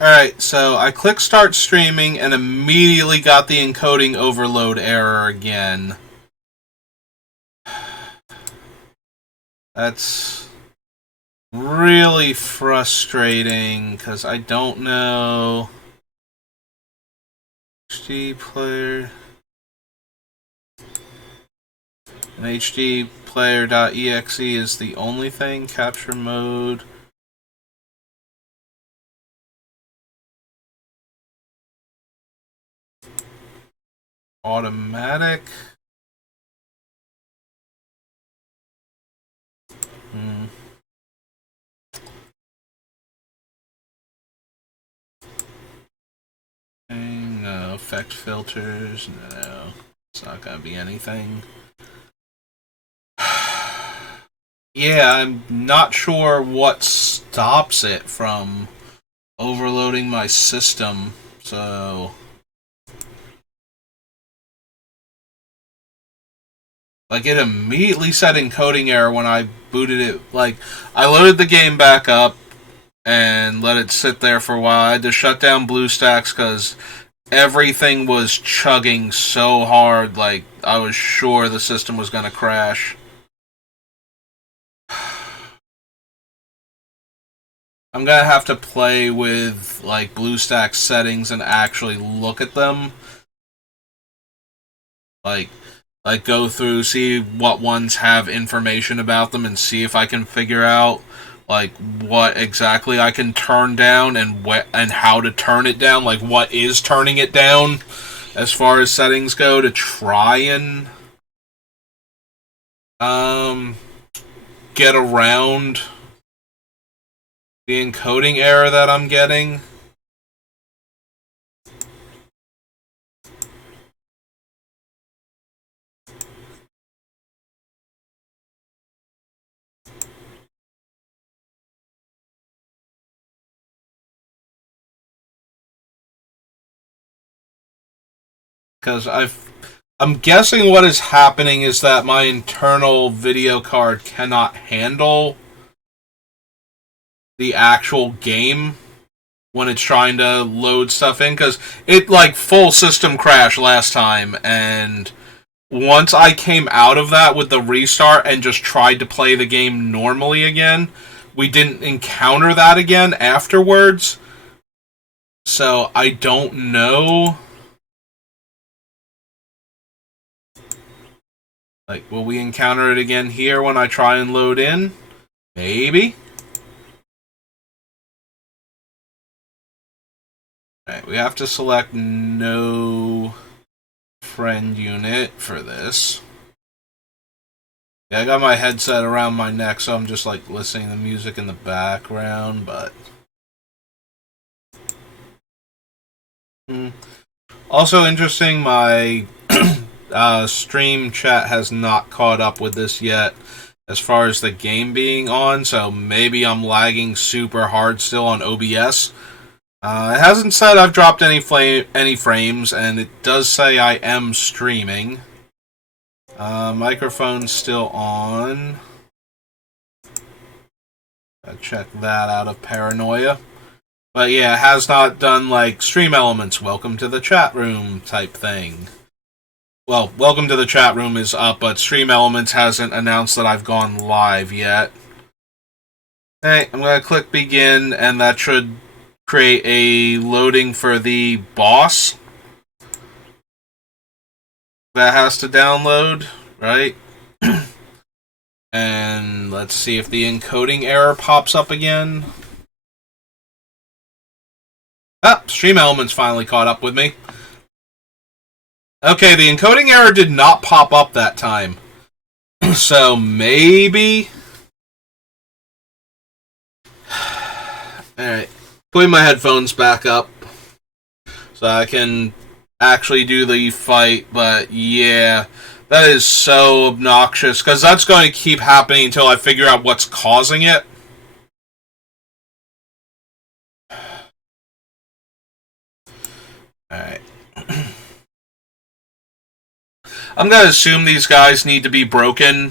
Alright, so I clicked start streaming and immediately got the encoding overload error again. That's really frustrating because I don't know. HD player. And HD player.exe is the only thing. Capture mode. Automatic. No, effect filters. No, it's not gonna be anything. Yeah, I'm not sure what stops it from overloading my system, so... Like, it immediately said encoding error when I booted it. Like, I loaded the game back up and let it sit there for a while. I had to shut down BlueStacks because everything was chugging so hard, like, I was sure the system was going to crash. I'm going to have to play with, like, BlueStacks settings and actually look at them. Like go through, see what ones have information about them, and see if I can figure out like what exactly I can turn down and how to turn it down, like what is turning it down as far as settings go, to try and get around the encoding error that I'm getting. Because I'm guessing what is happening is that my internal video card cannot handle the actual game when it's trying to load stuff in, because it like full system crash last time, and once I came out of that with the restart and just tried to play the game normally again, we didn't encounter that again afterwards. So I don't know. Like, will we encounter it again here when I try and load in? Maybe. Alright, we have to select no friend unit for this. Yeah, I got my headset around my neck, so I'm just like listening to music in the background, but... Also interesting, my stream chat has not caught up with this yet as far as the game being on, so maybe I'm lagging super hard still on OBS. It hasn't said I've dropped any frames, and it does say I am streaming. Microphone's still on. Gotta check that out of paranoia. But yeah, it has not done like stream elements, welcome to the chat room type thing. Well, welcome to the chat room is up, but stream elements hasn't announced that I've gone live yet. Hey, I'm gonna click begin, and that should create a loading for the boss that has to download, right? And let's see if the encoding error pops up again. Ah, stream elements finally caught up with me. Okay, the encoding error did not pop up that time. So maybe... Alright. Putting my headphones back up so I can actually do the fight, but yeah, that is so obnoxious, because that's going to keep happening until I figure out what's causing it. Alright. I'm going to assume these guys need to be broken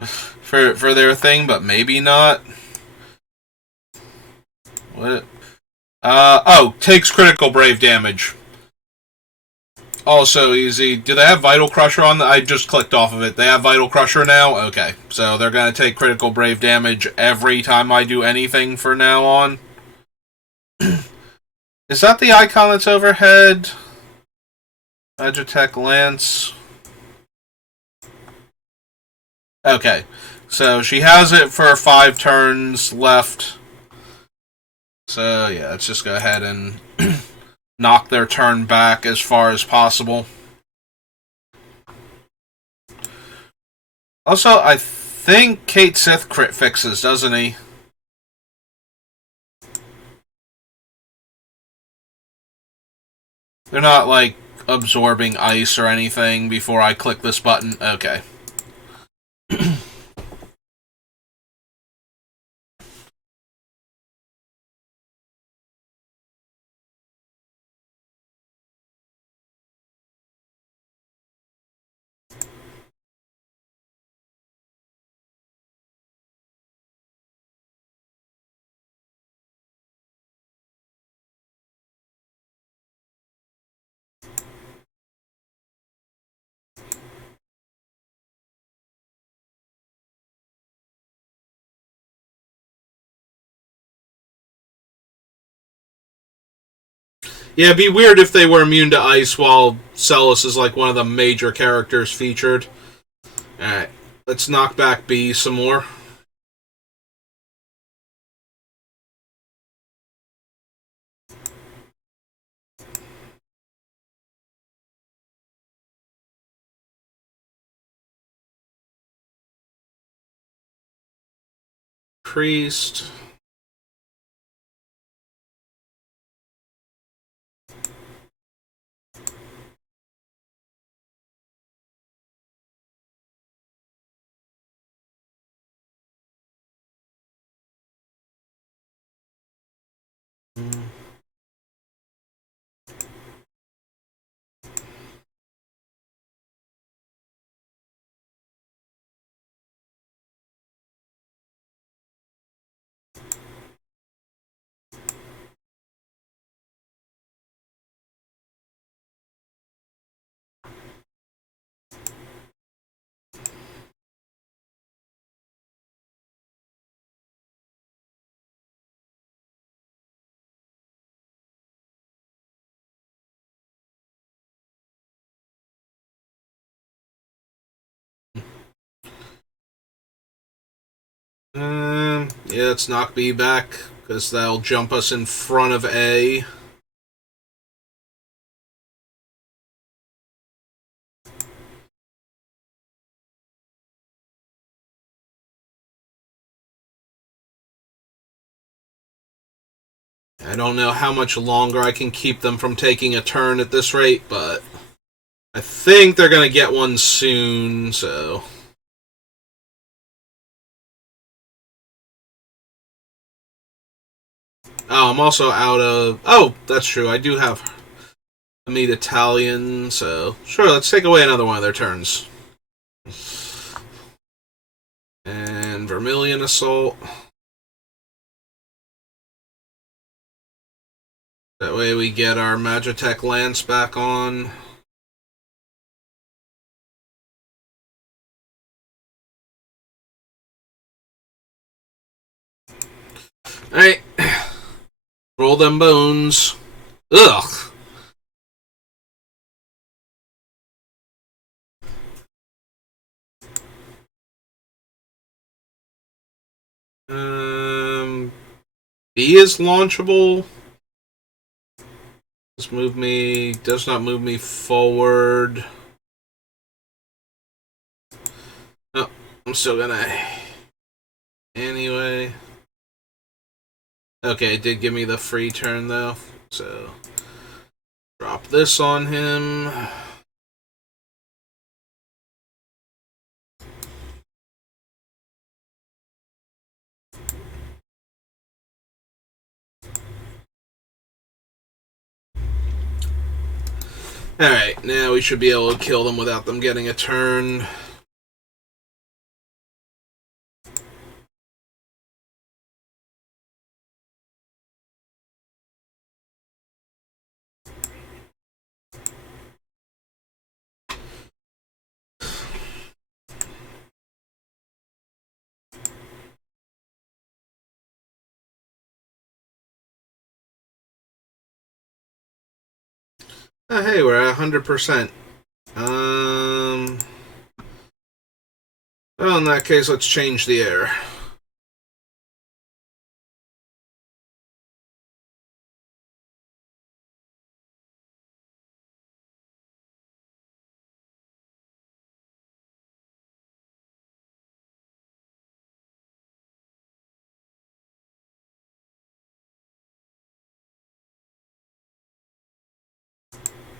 for their thing, but maybe not. What? Takes critical brave damage. Also easy. Do they have Vital Crusher on? I just clicked off of it. They have Vital Crusher now? Okay. So they're going to take critical brave damage every time I do anything for now on. Is that the icon that's overhead? Magitech Lance. Okay. So she has it for 5 turns left. So yeah, let's just go ahead and knock their turn back as far as possible. Also, I think Kate Sith crit fixes, doesn't he? They're not, like, absorbing ice or anything before I click this button. Okay. Yeah, it'd be weird if they were immune to ice while Celis is like one of the major characters featured. Alright, let's knock back B some more. Priest. Yeah, let's knock B back, because that'll jump us in front of A. I don't know how much longer I can keep them from taking a turn at this rate, but I think they're going to get one soon, so... Oh, I'm also out of... Oh, that's true. I do have Meat Italian, so... Sure, let's take away another one of their turns. And Vermilion Assault. That way we get our Magitech Lance back on. Alright. Roll them bones. Ugh. B is launchable. Does not move me forward. No, I'm still gonna... Anyway. Okay, it did give me the free turn though, so... Drop this on him. Alright, now we should be able to kill them without them getting a turn. Hey, we're at 100%. Well, in that case, let's change the air.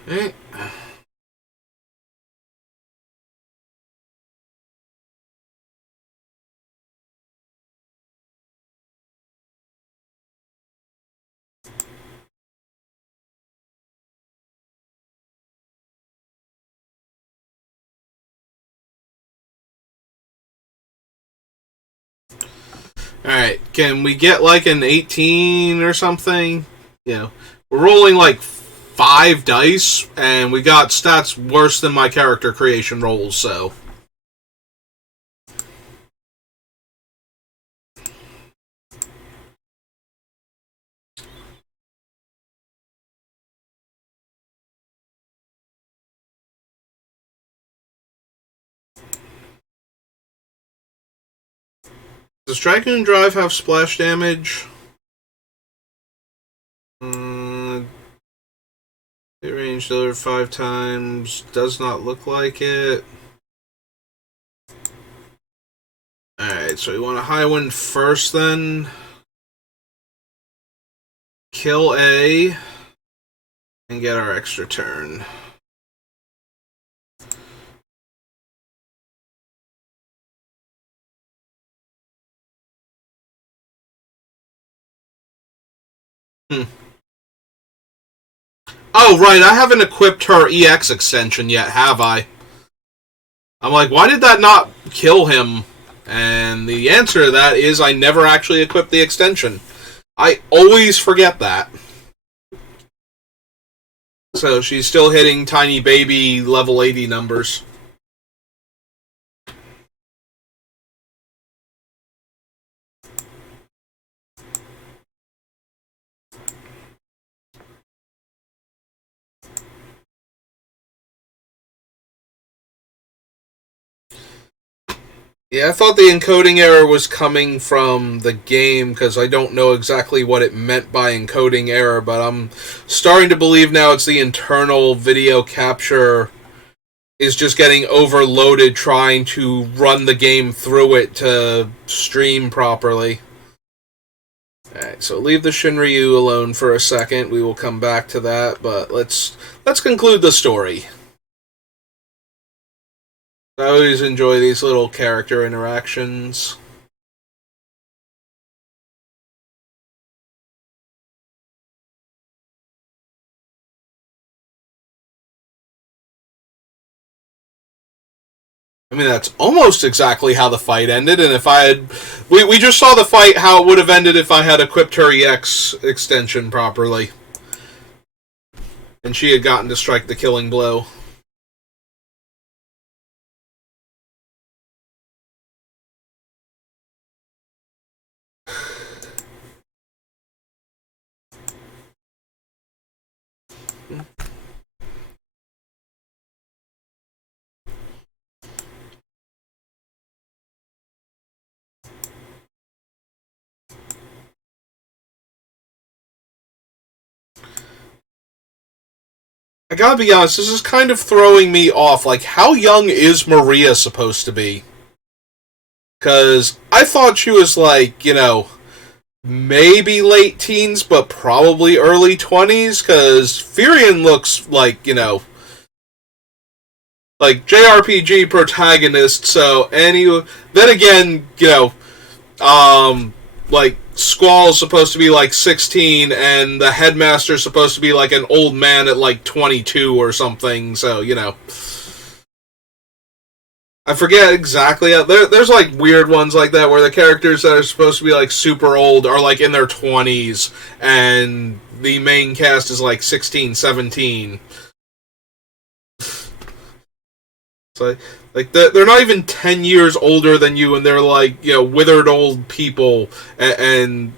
Okay. Alright, can we get like an 18 or something? You know, we're rolling like 5 dice, and we got stats worse than my character creation rolls, so. Does Dragon Drive have splash damage? Hit range delivered 5 times. Does not look like it. Alright, so we want a high one first then. Kill A. And get our extra turn. Oh, right, I haven't equipped her EX extension yet, have I? I'm like, why did that not kill him? And the answer to that is I never actually equipped the extension. I always forget that. So she's still hitting tiny baby level 80 numbers. Yeah, I thought the encoding error was coming from the game because I don't know exactly what it meant by encoding error, but I'm starting to believe now it's the internal video capture is just getting overloaded trying to run the game through it to stream properly. Alright, so leave the Shinryu alone for a second. We will come back to that, but let's conclude the story. I always enjoy these little character interactions. I mean, that's almost exactly how the fight ended, and if I had... We just saw the fight, how it would have ended if I had equipped her EX extension properly. And she had gotten to strike the killing blow. I gotta be honest, this is kind of throwing me off. Like, how young is Maria supposed to be? Because I thought she was like, maybe late teens, but probably early 20s, because Furion looks like JRPG protagonist, so then again, like Squall's supposed to be like 16, and the headmaster's supposed to be like an old man at like 22 or something, so, I forget exactly. There's like weird ones like that where the characters that are supposed to be like super old are like in their 20s, and the main cast is like 16, 17. So, like they're not even 10 years older than you, and they're like withered old people, and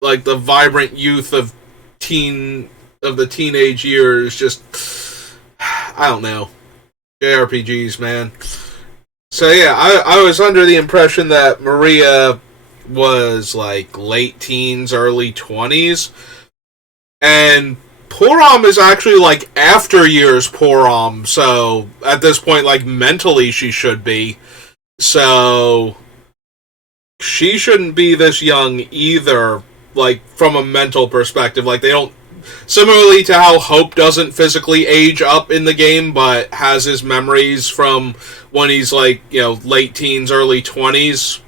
like the vibrant youth of the teenage years. Just I don't know. JRPGs, man. So yeah, I was under the impression that Maria was like late teens, early 20s, and Porom is actually like after years Porom. So at this point, like mentally, she should be. So she shouldn't be this young either. Like from a mental perspective, like they don't. Similarly to how Hope doesn't physically age up in the game, but has his memories from when he's like late teens, early 20s,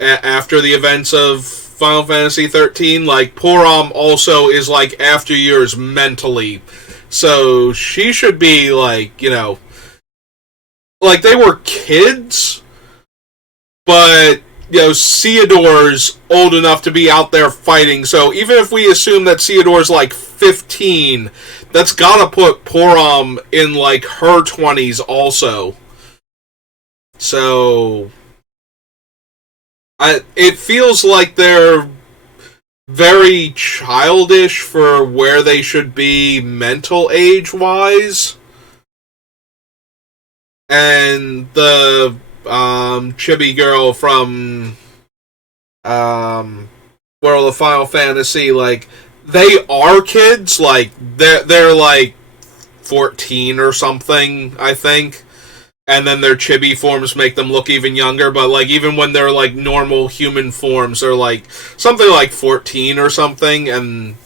after the events of Final Fantasy 13. Like Porom also is like after years mentally, so she should be like like they were kids, but Theodore's old enough to be out there fighting. So even if we assume that Theodore's like 15, that's gotta put Porom in like her 20s also. So it feels like they're very childish for where they should be mental age wise. And the chibi girl from World of Final Fantasy, like they are kids, like they're like 14 or something, I think. And then their chibi forms make them look even younger, but like even when they're like normal human forms, they're like something like 14 or something. And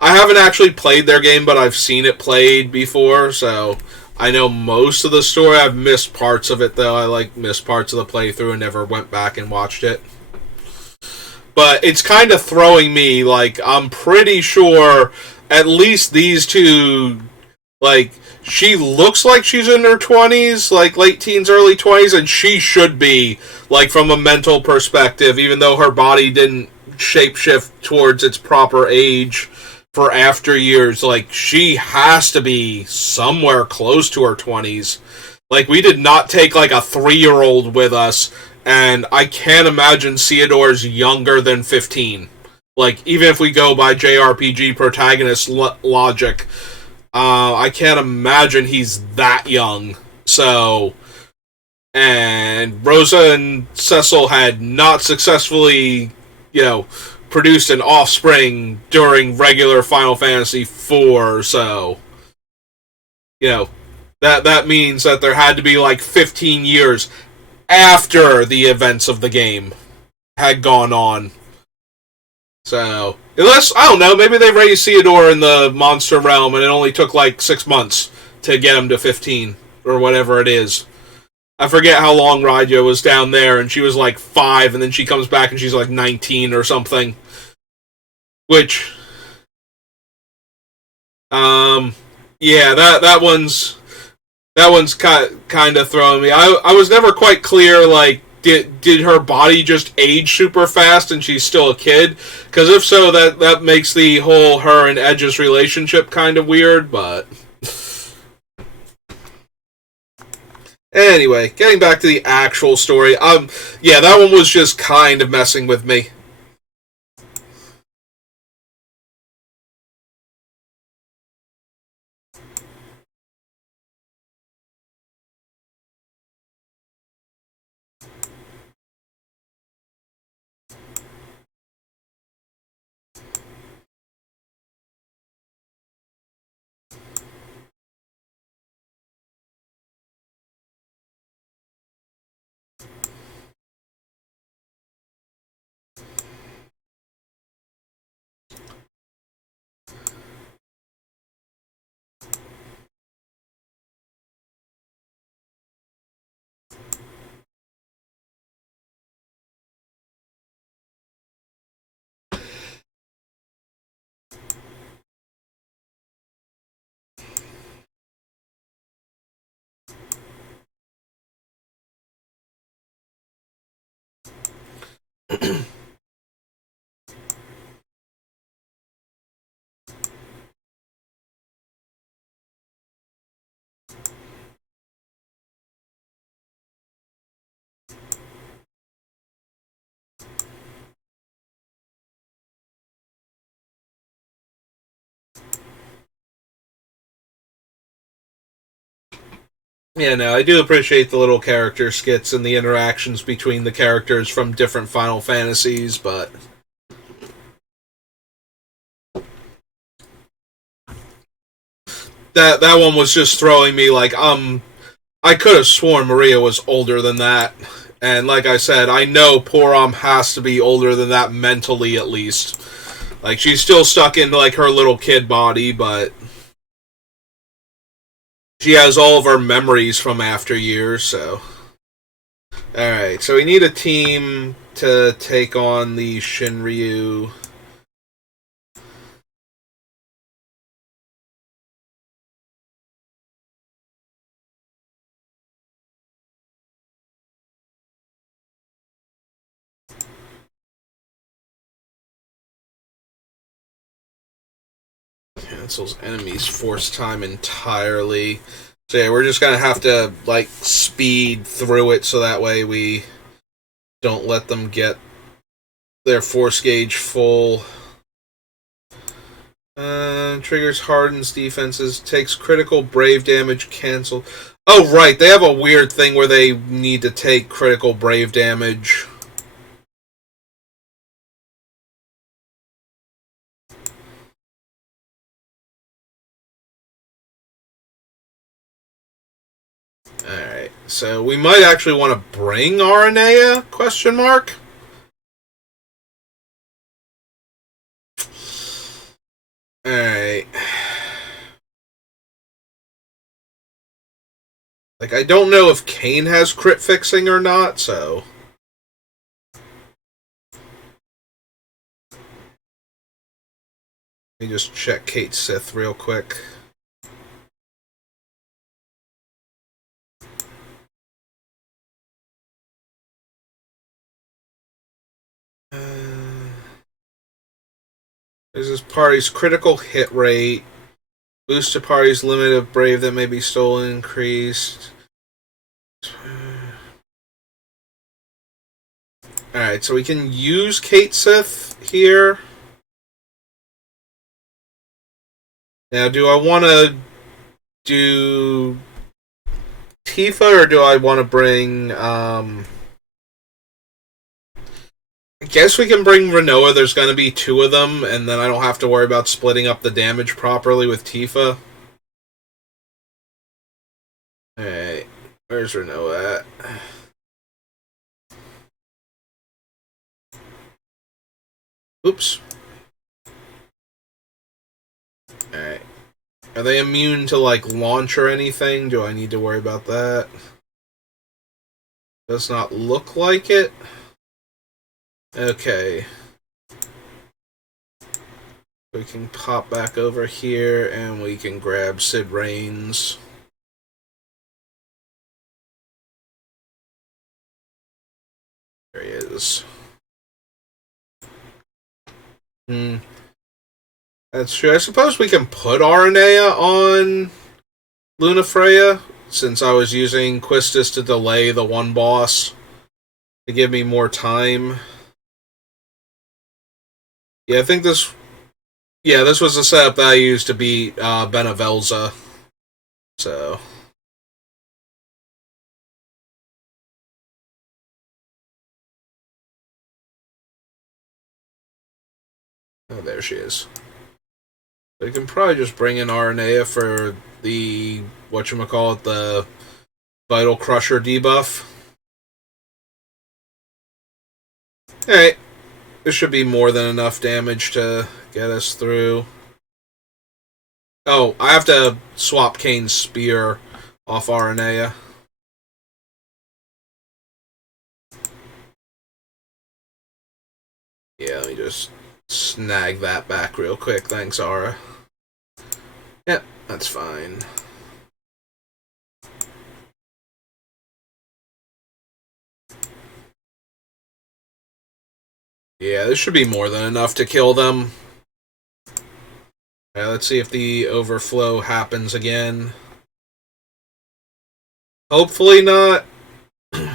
I haven't actually played their game, but I've seen it played before, so I know most of the story. I've missed parts of it though. I like missed parts of the playthrough and never went back and watched it. But it's kind of throwing me, like I'm pretty sure at least these two, like she looks like she's in her 20s, like late teens, early 20s, and she should be, like from a mental perspective, even though her body didn't shapeshift towards its proper age for after years, like she has to be somewhere close to her 20s. Like we did not take like a 3-year-old with us, and I can't imagine Theodore's younger than 15. Like even if we go by JRPG protagonist logic, I can't imagine he's that young. So, and Rosa and Cecil had not successfully, you know, produced an offspring during regular Final Fantasy IV. So, you know, that means that there had to be like 15 years after the events of the game had gone on. So, unless, I don't know, maybe they raised Theodore in the monster realm and it only took like 6 months to get him to 15, or whatever it is. I forget how long Raija was down there, and she was like 5, and then she comes back and she's like 19 or something. Which, um, yeah, that one's kind of throwing me. I was never quite clear, like, did her body just age super fast and she's still a kid? Because if so, that makes the whole her and Edge's relationship kind of weird. But anyway, getting back to the actual story, yeah, that one was just kind of messing with me. Yeah, no, I do appreciate the little character skits and the interactions between the characters from different Final Fantasies, but that one was just throwing me like I could have sworn Maria was older than that. And like I said, I know Porom has to be older than that mentally at least. Like she's still stuck in like her little kid body, but she has all of her memories from after years, so alright, so we need a team to take on the Shinryu. Cancels enemies force time entirely. So yeah, we're just gonna have to like speed through it so that way we don't let them get their force gauge full. Triggers hardens defenses, takes critical brave damage, cancel. Oh right, they have a weird thing where they need to take critical brave damage. Alright, so we might actually want to bring Aranea? Question mark? Alright. Like, I don't know if Kane has crit fixing or not, so. Let me just check Kate Sith real quick. There's this party's critical hit rate. Boost to party's limit of brave that may be stolen increased. Alright, so we can use Kate Sith here. Now, do I want to do Tifa or do I want to bring I guess we can bring Renoa. There's going to be two of them, and then I don't have to worry about splitting up the damage properly with Tifa. Alright, where's Renoa at? Oops. Alright. Are they immune to, like, launch or anything? Do I need to worry about that? Does not look like it. Okay. We can pop back over here, and we can grab Sid Reigns. There he is. That's true. I suppose we can put Aranea on Lunafreya, since I was using Quistis to delay the one boss to give me more time. Yeah, I think this... Yeah, this was the setup that I used to beat Benavelza. So... Oh, there she is. We can probably just bring in Aranea for the... whatchamacallit, the Vital Crusher debuff. Alright. This should be more than enough damage to get us through. Oh, I have to swap Kane's spear off Aranea. Yeah, let me just snag that back real quick. Thanks, Ara. Yep, that's fine. Yeah, this should be more than enough to kill them. Alright, let's see if the overflow happens again. Hopefully not. Yeah,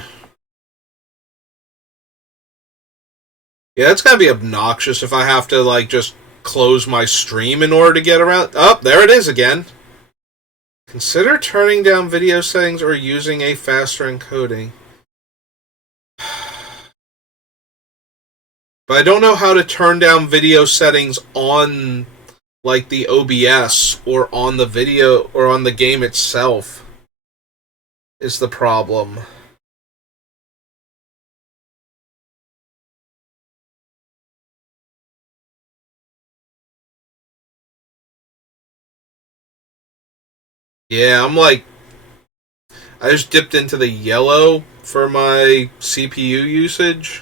it's gonna be obnoxious if I have to, like, just close my stream in order to get around. Oh, there it is again. Consider turning down video settings or using a faster encoding. But I don't know how to turn down video settings on, like, the OBS or on the video or on the game itself is the problem. Yeah, I just dipped into the yellow for my CPU usage.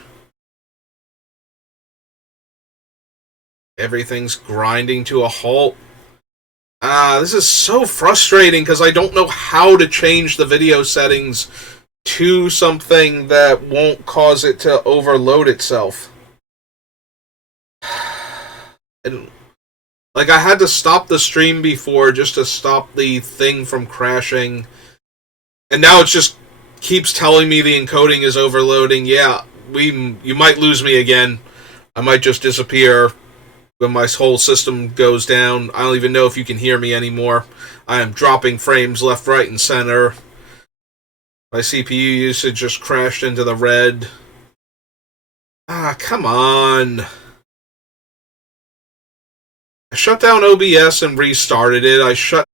Everything's grinding to a halt. This is so frustrating because I don't know how to change the video settings to something that won't cause it to overload itself. And, like, I had to stop the stream before just to stop the thing from crashing. And now it just keeps telling me the encoding is overloading. Yeah, you might lose me again. I might just disappear when my whole system goes down. I don't even know if you can hear me anymore. I am dropping frames left, right, and center. My CPU usage just crashed into the red. Come on. I shut down OBS and restarted it. I shut